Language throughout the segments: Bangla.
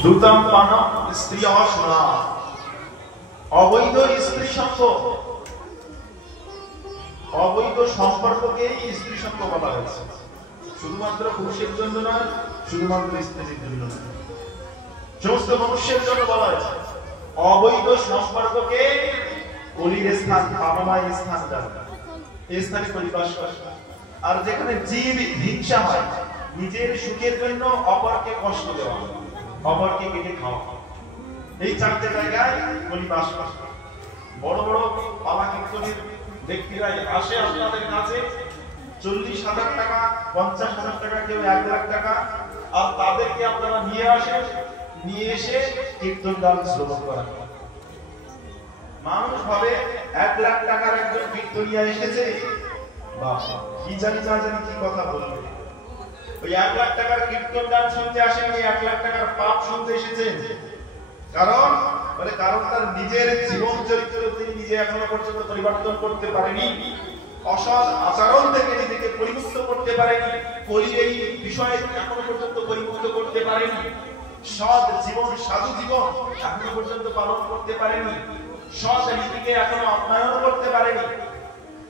দ্রুতম পানম স্ত্রী অসনা, অবৈধ স্ত্রী সঙ্গ, অবৈধ সম্পর্ককেই স্ত্রী সঙ্গ বলা হয়েছে। শুধুমাত্র পুরুষের জন্য নয়, শুধুমাত্র স্ত্রীর জন্য নয়, সমস্ত মনুষ্যের জন্য বলা হয়েছে। অবৈধ সম্পর্ককে কলির স্থান, পাপময় স্থান জানা, এই স্থানে কলি বাস করে। আর যেখানে জীব হিংসা হয়, নিজের সুখের জন্য অপরকে কষ্ট দেওয়া, অপরকে কেটে খাওয়া, এই চারটে জায়গায় কলি বাস করে। বড় বড় পালা কীর্তনের ব্যক্তিরাই আসে আপনাদের কাছে 40,000 টাকা, 50,000 টাকা, কেউ 1 লাখ টাকা, আর তাদেরকে আপনারা নিয়ে আসেন, নিয়ে এসে কীর্তন গান শ্রবণ করা। মানুষ ভাবে 1 লাখ টাকার একজন কীর্তনিয়া এসেছে, বাবা কি জানি না জানি কি কথা বলবে। ওই 1 লাখ টাকার কীর্তন গান শুনতে আসেন, 1 লাখ টাকার পাপ শুনতে এসেছেন। কারণ তার নিজের জীবন চরিত্র তিনি নিজে এখনো পর্যন্ত পরিবর্তন করতে পারেনি, অসৎ আচরণ থেকে নিজেকে পরিমুক্ত করতে পারেনি, কলির এই বিষয়ে এখনো পর্যন্ত পরিমুক্ত করতে পারেনি, সৎ জীবন, সাধু জীবন এখনো পর্যন্ত পালন করতে পারেনি, সৎ নীতিকে এখনো অধ্যয়ন করতে পারেনি,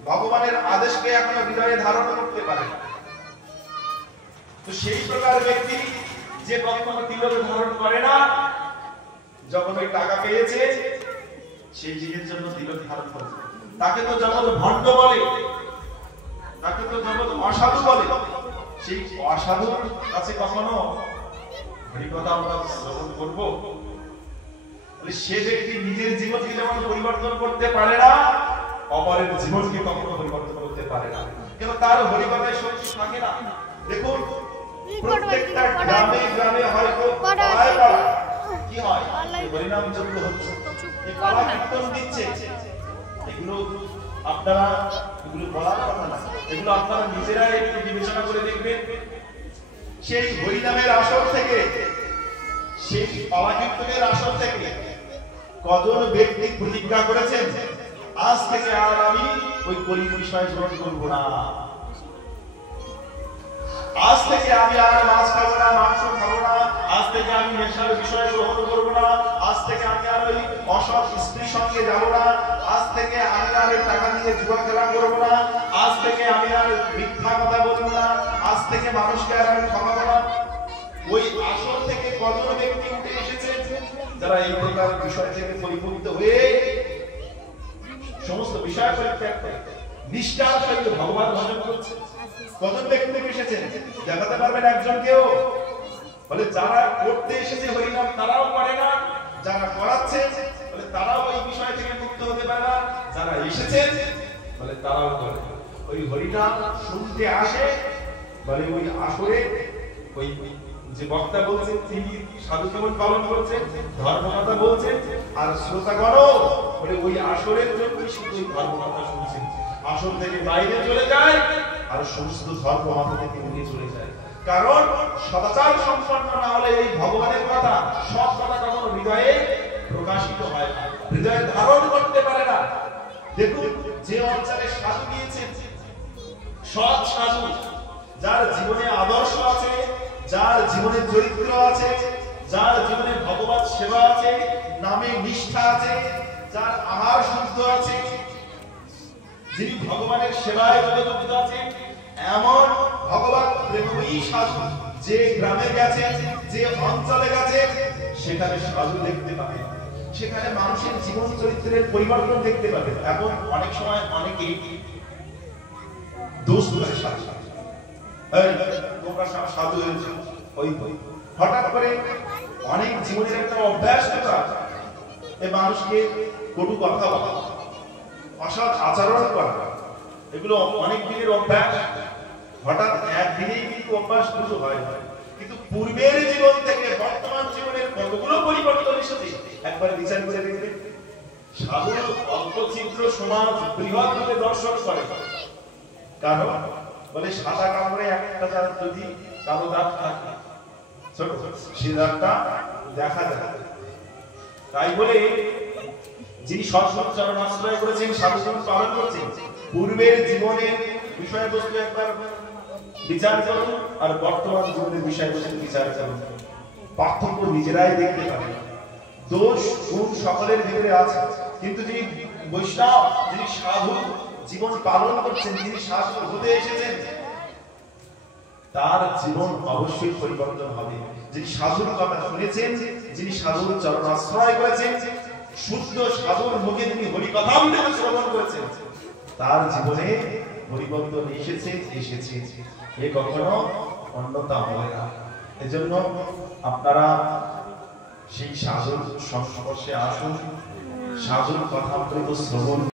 ভগবানের আদেশকে এখনো হৃদয়ে ধারণ করতে পারেনি। তো সেই প্রকার ব্যক্তি যে কখনো তিলক ধারণ করে না, যখন ওই টাকা পেয়েছে সেই জিনের জন্য তিলক ধারণ করে, তাকে তো জগৎ ভণ্ড বলে, তাকে তো জগৎ অসাধু বলে। সেই অসাধুর কাছে কখনো হরিকথা আমরা শ্রবণ করবো? সে ব্যক্তি নিজের জীবনকে যেমন পরিবর্তন করতে পারে না, অপরের জীবনকে কখনো পরিবর্তন করতে পারে না, কেন তার হরিকথায় শক্তি থাকে না। দেখুন প্রত্যেকটা গ্রামে গ্রামে হয়তো পাড়ায় পাড়ায় কি হয়, হরিনাম যজ্ঞ হচ্ছে, এই পালা কীর্তন দিচ্ছে, এগুলো আপনারা, এগুলো বলার কথা না, এগুলো আপনারা নিজেরাই একটু বিবেচনা করে দেখবেন। সেই হরিনামের আসর থেকে, সেই পালা কীর্তনের আসর থেকে কজন ব্যক্তি প্রতিজ্ঞা করেছেন, আজ থেকে আর আমি ওই কলির বিষয় গ্রহণ করবো না, আজ থেকে আমি আর মাছ খাবো না, মাংস খাবো না, আজ থেকে আমি নেশার বিষয় গ্রহণ করবো না, আজ থেকে আমি আর ওই অসৎ স্ত্রীর সঙ্গে যাবো না, আজ থেকে আমি আর টাকা দিয়ে জুয়া খেলা করবো না, আজ থেকে আমি আর মিথ্যা কথা বলবো না, আজ থেকে মানুষকে আর আমি ঠকাবো না। ওই আসর থেকে কত ব্যক্তি উঠে এসেছে যারা এই প্রকার বিষয় থেকে পরিপূর্ণ হয়ে সমস্ত বিষয় পরিত্যাগ করে নিষ্ঠার সহিত ভগবান ভজন করছে। কজন ব্যক্তি এসেছেন দেখাতে পারবেন একজন কেউ? বলে যারা করতে এসেছে হরিনাম তারাও করে না, যারা করাচ্ছে বলে তারাও ওই বিষয় থেকে মুক্ত হতে পারে না, যারা এসেছেন বলে তারাও করে। ওই হরিনাম শুনতে আসে, বলে ওই আসরে ওই যে বক্তা বলছেন তিনি সাধু জীবন পালন করছেন, ধর্মকথা বলছেন, আর শ্রোতাগণও বলে ওই আসরের জন্যই শুধু ধর্মকথা শুনছেন। আসর থেকে বাইরে চলে যায় আর সমস্ত ধর্ম মাথা থেকে উঠে চলে যায়। কারণ সদাচার সম্পন্ন না হলে এই ভগবানের কথা, সৎ কথা কখনো হৃদয়ে প্রকাশিত হয় না, হৃদয়ে ধারণ করতে পারে না। দেখুন যে অঞ্চলে সাধু গিয়েছেন, সৎ সাধু, যার জীবনে আদর্শ আছে, যার জীবনে চরিত্র আছে, যার জীবনে ভগবত সেবা আছে, নামে নিষ্ঠা আছে, যার আহার শুদ্ধ আছে, যিনি ভগবানের সেবায় নিয়োজিত আছেন, এমন ভগবান প্রেমী সাধু যে গ্রামে গেছে, যে অঞ্চলে গেছে, সেখানে সাধু দেখতে পাবে, সেখানে মানুষের জীবন চরিত্রের পরিবর্তন দেখতে পাবে। এখন অনেক সময় অনেকেই দোষ করে সাধু, তোমরা সাধু হয়েছে, ওই হঠাৎ করে অনেক জীবনের একটা অভ্যাস এই মানুষকে কটু কথা বলা, অসৎ আচরণ করা, এগুলো অনেক দিনের অভ্যাস। হঠাৎ একদিনেই কিন্তু অভ্যাস শুরু হয়, কিন্তু পূর্বের জীবন থেকে বর্তমান জীবনের কতগুলো পরিবর্তন এসেছে একবার বিচার করে দেখবেন। সাধু অল্প ছিদ্র সমাজ বৃহৎ রূপে দর্শন করে, কারণ বলে সাদা কাপড়ে একটা দাঁত যদি কালো দাঁত থাকে, ছোট সে দাঁতটা দেখা যায়। তাই বলে যিনি সৎসৎচরণ আশ্রয় করেছেন, সাধু জীবন পালন করছেন, পূর্বের জীবনের বিষয়বস্তু একবার বিচার করুন আর বর্তমান জীবনের বিষয়বস্তু বিচার করুন। পার্থক্য নিজেরাই দেখতে পাবে। দোষ গুণ সকলের ভিতরে আছে, কিন্তু যিনি বৈষ্ণব, যিনি সাধু জীবন পালন করছেন, যিনি সাধু হতে এসেছেন, তার জীবন অবশ্যই পরিবর্তন হবে। যিনি সাধুর কথা শুনেছেন, যিনি সাধুর চরণ আশ্রয় করেছেন, শুদ্ধ সাধুর মুখে যিনি হরিকথামৃত শ্রবণ করেছেন, তার জীবনে পরিবর্তন এসেছে। এ কখনো অন্যতা হয় না। এজন্য আপনারা সেই সাধুর সংস্পর্শে আসুন, সাধুর কথামৃত শ্রবণ